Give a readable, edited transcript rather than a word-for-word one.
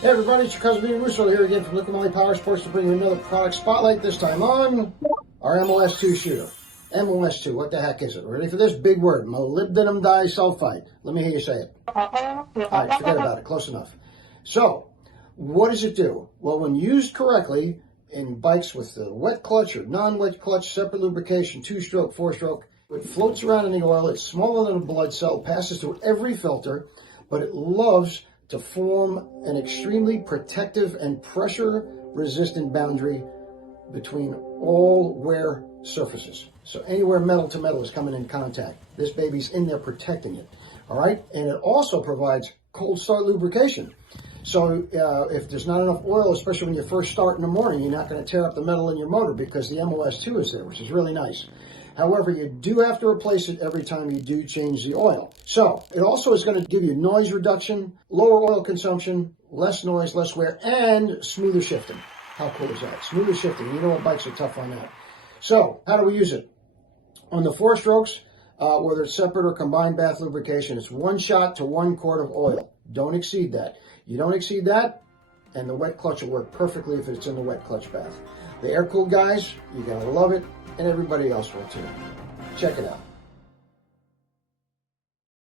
Hey everybody, it's your cousin Bean Russo here again from Liqui Moly Power Sports to bring you another product spotlight, this time on our MoS2 Shooter. MoS2, what the heck is it? Ready for this? Big word, molybdenum disulfide. Let me hear you say it. Alright, forget about it, close enough. So, what does it do? Well, when used correctly in bikes with the wet clutch or non-wet clutch, separate lubrication, 2-stroke, 4-stroke, it floats around in the oil, it's smaller than a blood cell, passes through every filter, but it loves to form an extremely protective and pressure-resistant boundary between all wear surfaces. So anywhere metal to metal is coming in contact, this baby's in there protecting it, all right? And it also provides cold start lubrication. So if there's not enough oil, especially when you first start in the morning, you're not going to tear up the metal in your motor because the MoS2 is there, which is really nice. However, you do have to replace it every time you do change the oil. So it also is going to give you noise reduction, lower oil consumption, less noise, less wear, and smoother shifting. How cool is that? Smoother shifting. You know what bikes are tough on that. So how do we use it? On the 4 strokes, whether it's separate or combined bath lubrication, it's 1 shot to 1 quart of oil. Don't exceed that. You don't exceed that, and the wet clutch will work perfectly if it's in the wet clutch bath. The air-cooled guys, you're going to love it, and everybody else will too. Check it out.